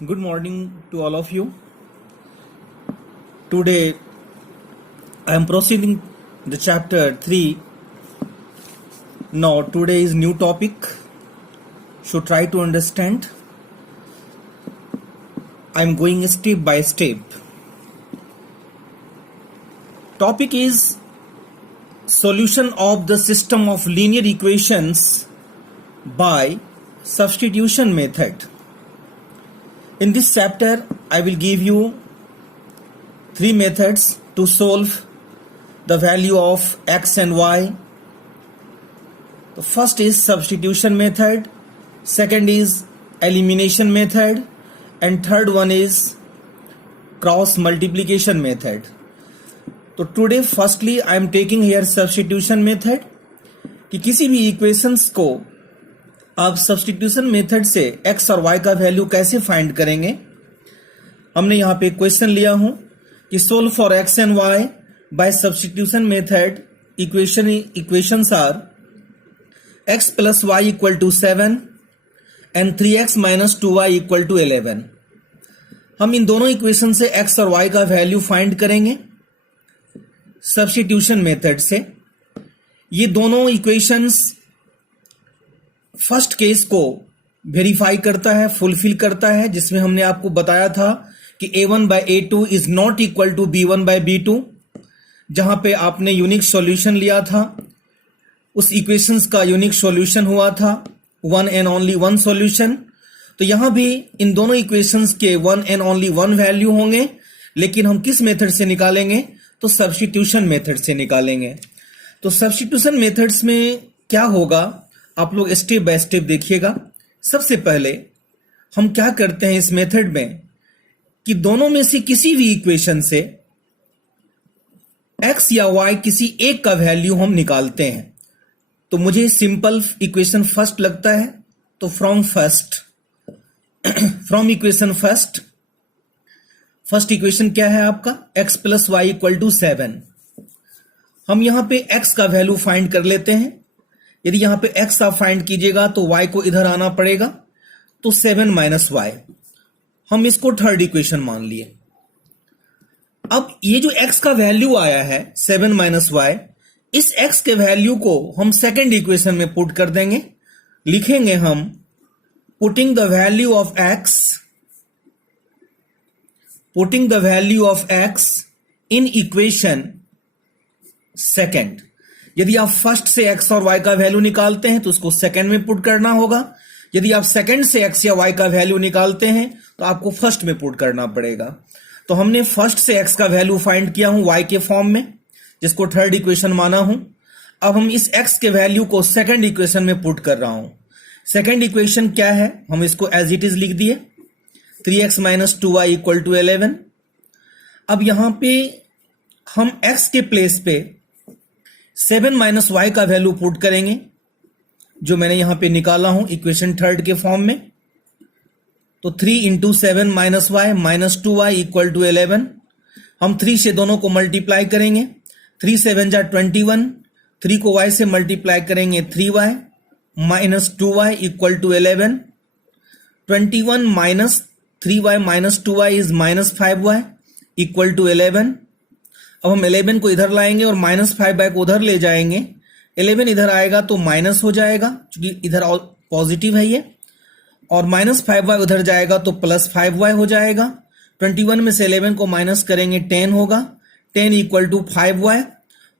Good morning to all of you. Today I am proceeding the chapter 3. Now today is new topic. So try to understand. I am going step by step. Topic is solution of the system of linear equations by substitution method. In this chapter, I will give you three methods to solve the value of x and y. The first is substitution method, second is elimination method, and third one is cross multiplication method. तो today firstly I am taking here substitution method कि किसी भी equations को आप substitution method से x और y का value कैसे फाइंड करेंगे। हमने यहाँ पे क्वेश्चन लिया हूँ कि solve for x and y by substitution method equations are x plus y equal to 7 and 3x minus 2y equal to 11। हम इन दोनों इक्वेशन से x और y का वैल्यू फाइंड करेंगे सब्स्टिट्यूशन मेथड से। ये दोनों इक्वेशंस फर्स्ट केस को वेरीफाई करता है, फुलफिल करता है, जिसमें हमने आपको बताया था कि a1 by a2 is not equal to b1 by b2, जहां पे आपने यूनिक सॉल्यूशन लिया था। उस इक्वेशंस का यूनिक सॉल्यूशन हुआ था one and only one solution. तो यहां भी इन दोनों इक्वेशंस के one and only one value होंगे, लेकिन हम किस मेथड से निकालेंगे? तो सब्स्टिट्यूशन मेथड से निकालेंगे। तो सब्स्टिट्यूशन मेथड्स में क्या होगा आप लोग स्टेप बाय स्टेप देखिएगा। सबसे पहले हम क्या करते हैं इस मेथड में कि दोनों में से किसी भी इक्वेशन से x या y किसी एक का वैल्यू हम निकालते हैं। तो मुझे सिंपल इक्वेशन फर्स्ट लगता है, तो फ्रॉम इक्वेशन फर्स्ट इक्वेशन क्या है आपका? x plus y equal to 7। हम यहां पे x का वैल्यू फाइंड कर लेते हैं। यदि यहां पे x आप फाइंड कीजिएगा तो y को इधर आना पड़ेगा, तो 7 माइनस y, हम इसको थर्ड इक्वेशन मान लिए। अब ये जो x का वैल्यू आया है 7 माइनस y, इस x के वैल्यू को हम सेकंड इक्वेशन में पुट कर देंगे। लिखेंगे हम putting the value of x in equation second. यदि आप फर्स्ट से x और y का वैल्यू निकालते हैं तो उसको सेकंड में पुट करना होगा। यदि आप सेकंड से x या y का वैल्यू निकालते हैं तो आपको फर्स्ट में पुट करना पड़ेगा। तो हमने फर्स्ट से x का वैल्यू फाइंड किया हूं y के फॉर्म में, जिसको थर्ड इक्वेशन माना हूं। अब हम इस x के वैल्यू को सेकंड इक्वेशन में पुट कर रहा हूं। सेकंड इक्वेशन क्या है? हम इसको एज इट इज लिख दिए, 3x minus 2y equal to 11। अब यहां पे हम x के प्लेस पे 7 माइनस वाई का वैल्यू पुट करेंगे, जो मैंने यहां पे निकाला हूं इक्वेशन थर्ड के फॉर्म में। तो 3 into 7 minus y minus 2y equal to 11। हम 3 से दोनों को मल्टीप्लाई करेंगे, 3 7 जा 21, 3 को y से मल्टीप्लाई करेंगे 3y minus 2y equal to 11। 21 minus 3y minus 2y is minus 5y equal to 11। अब हम 11 को इधर लाएंगे और माइनस 5y को उधर ले जाएंगे। 11 इधर आएगा तो माइनस हो जाएगा, क्योंकि इधर पॉजिटिव है ये, और माइनस 5y उधर जाएगा तो प्लस 5y हो जाएगा। 21 में से 11 को माइनस करेंगे 10 होगा, 10 इक्वल टू 5y।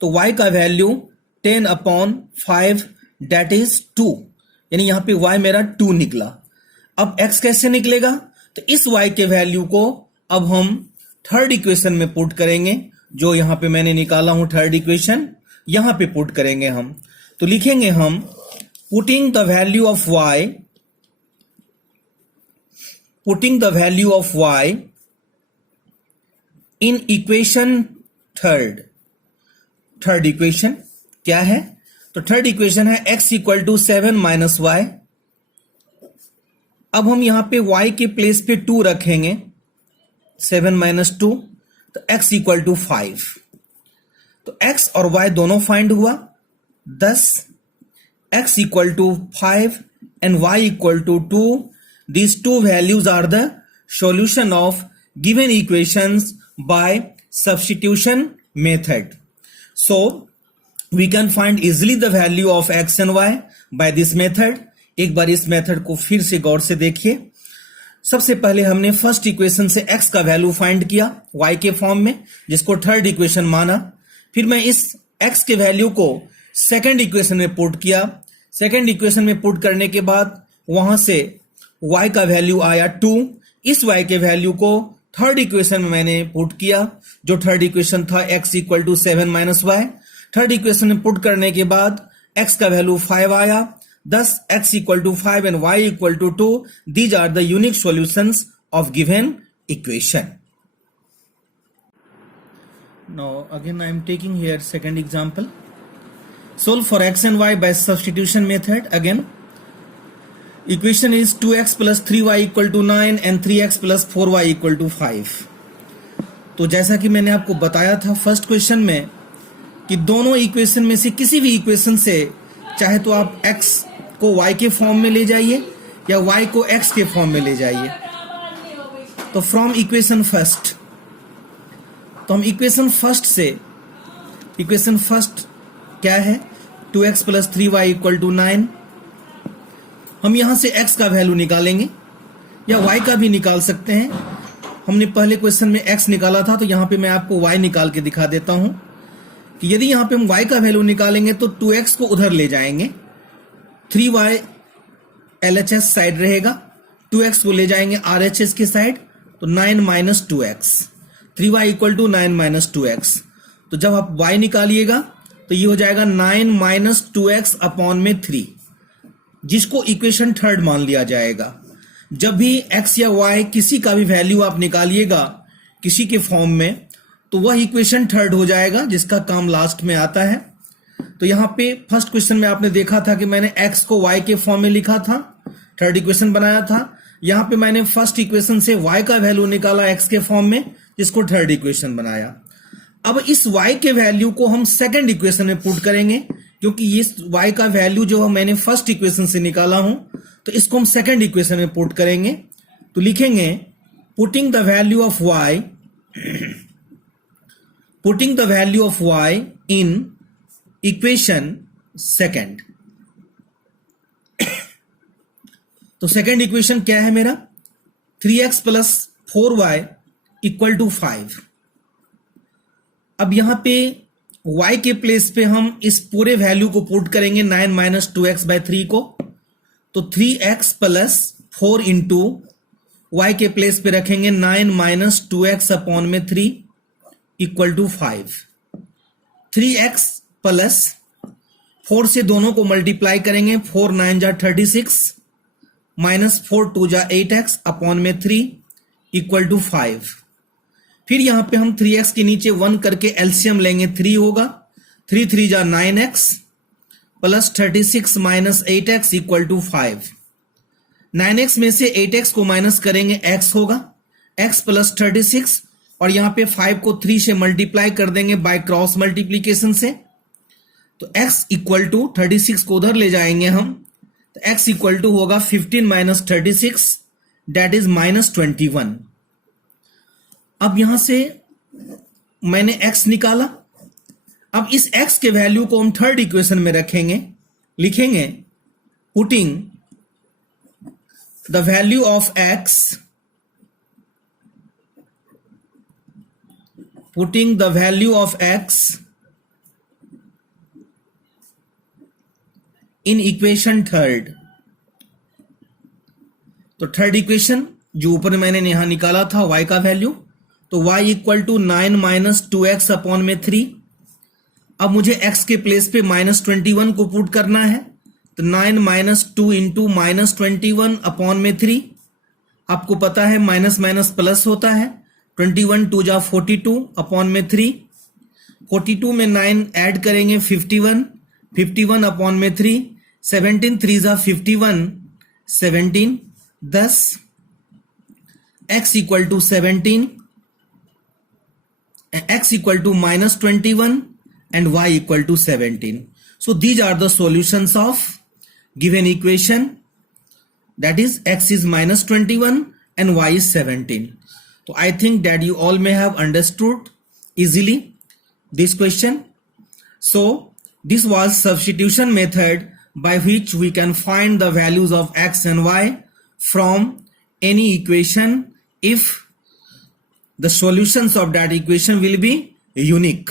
तो y का वैल्यू 10 अपॉन 5 दैट इज 2, यानी यहां पे y मेरा 2 निकला। अब x कैसे निकलेगा? तो इस y के वैल्यू को अब हम थर्ड इक्वेशन में पुट करेंगे, जो यहां पे मैंने निकाला हूं थर्ड इक्वेशन, यहां पे पुट करेंगे हम। तो लिखेंगे हम putting the value of y in equation third equation क्या है? तो थर्ड इक्वेशन है x equal to 7 minus y। अब हम यहां पे y के प्लेस पे 2 रखेंगे, 7 माइनस 2, तो x इक्वल टू 5। तो x और y दोनों फाइंड हुआ, 10 x equal to 5 and y equal to 2. These two values are the solution of given equations by substitution method. So we can find easily the value of x and y by this method. एक बार इस method को फिर से गौर से देखिए. सबसे पहले हमने फर्स्ट इक्वेशन से x का वैल्यू फाइंड किया y के फॉर्म में, जिसको थर्ड इक्वेशन माना. फिर मैं इस x के वैल्यू को सेकंड इक्वेशन में पुट किया. सेकंड इक्वेशन में पुट करने के बाद वहां से y का वैल्यू आया 2. इस y के वैल्यू को थर्ड इक्वेशन में मैंने पुट किया, जो थर्ड इक्वेशन था x equal to 7 minus y. Third equation में पुट करने के बाद x का वैल्यू 5 आया. thus x equal to 5 and y equal to 2. these are the unique solutions of given equation. Now again I am taking here second example. Solve for x and y by substitution method. Again equation is 2x plus 3y equal to 9 and 3x plus 4y equal to 5. तो जैसा कि मैंने आपको बताया था first question में कि दोनों इक्वेशन में से किसी भी इक्वेशन से चाहे तो आप x को y के फॉर्म में ले जाइए या y को x के फॉर्म में ले जाइए. तो फ्रॉम इक्वेशन फर्स्ट, तो हम इक्वेशन फर्स्ट से, इक्वेशन फर्स्ट क्या है, 2x plus 3y equal to 9. हम यहां से x का वैल्यू निकालेंगे या y का भी निकाल सकते हैं. हमने पहले क्वेश्चन में x निकाला था, तो यहां पे मैं आपको y निकाल के दिखा देता हूं कि यदि यहां पे हम y का वैल्यू निकालेंगे तो 2x को उधर ले जाएंगे, 3y LHS साइड रहेगा, 2x को ले जाएंगे RHS के साइड, तो 9 minus 2x, 3y equal to 9 minus 2x. तो जब आप y निकालिएगा तो ये हो जाएगा 9 माइनस 2x अपॉन में 3, जिसको इक्वेशन थर्ड मान लिया जाएगा. जब भी x या y किसी का भी वैल्यू आप निकालिएगा किसी के फॉर्म में, तो वह इक्वेशन थर्ड हो जाएगा, जिसका काम लास्ट में आता है. तो यहां पे फर्स्ट क्वेश्चन में आपने देखा था कि मैंने x को y के फॉर्म में लिखा था, थर्ड इक्वेशन बनाया था. यहां पे मैंने फर्स्ट इक्वेशन से y का वैल्यू निकाला x के फॉर्म में, जिसको थर्ड इक्वेशन बनाया. अब इस y के वैल्यू को हम सेकंड इक्वेशन में पुट करेंगे, क्योंकि ये y का वैल्यू जो मैंने फर्स्ट इक्वेशन से निकाला हूं, तो इसको हम सेकंड इक्वेशन में पुट करेंगे. तो लिखेंगे putting the value of y, putting the value of y in equation second. तो सेकंड इक्वेशन क्या है मेरा, 3x plus 4y equal to 5. अब यहां पे y के प्लेस पे हम इस पूरे वैल्यू को पुट करेंगे 9 माइनस 2x बाय 3 को. तो 3x प्लस 4 इंटू y के प्लेस पे रखेंगे 9 माइनस 2x अपॉन में 3 इक्वल टू 5. 3x प्लस 4 से दोनों को मल्टीप्लाई करेंगे, 4 9 जा 36 माइनस 4 2 जा 8x अपॉन में 3 इक्वल टू 5. फिर यहां पे हम 3x के नीचे 1 करके एलसीएम लेंगे, 3 होगा, 3 3 जा 9x plus 36 minus 8x equal to 5. 9x में से 8x को माइनस करेंगे, x होगा, x प्लस 36, और यहां पे 5 को 3 से मल्टीप्लाई कर देंगे बाय क्रॉस मल्टीप्लीकेशन से. तो x इक्वल टू 36 को उधर ले जाएंगे हम, तो x इक्वल टू होगा 15 माइनस 36, दैट इज माइनस 21. अब यहां से मैंने x निकाला. अब इस x के वैल्यू को हम थर्ड इक्वेशन में रखेंगे, लिखेंगे putting the value of x, putting the value of x in equation third. तो थर्ड इक्वेशन जो ऊपर मैंने यहां निकाला था y का वैल्यू, तो y equal to 9 minus 2x upon में 3. अब मुझे x के प्लेस पे माइनस 21 को पुट करना है, तो 9 माइनस 2 इंटू माइनस 21 अपॉन में 3. आपको पता है माइनस माइनस प्लस होता है, 21 2 जा 42 अपॉन में 3. 42 में 9 ऐड करेंगे 51, 51 अपॉन में 3, 17 3 जा 51, 17, 10, x equal to 17, x equal to minus 21 and y equal to 17. So these are the solutions of given equation, that is x is minus 21, and y is 17. So I think that you all may have understood easily this question. So this was substitution method by which we can find the values of x and y from any equation if the solutions of that equation will be unique.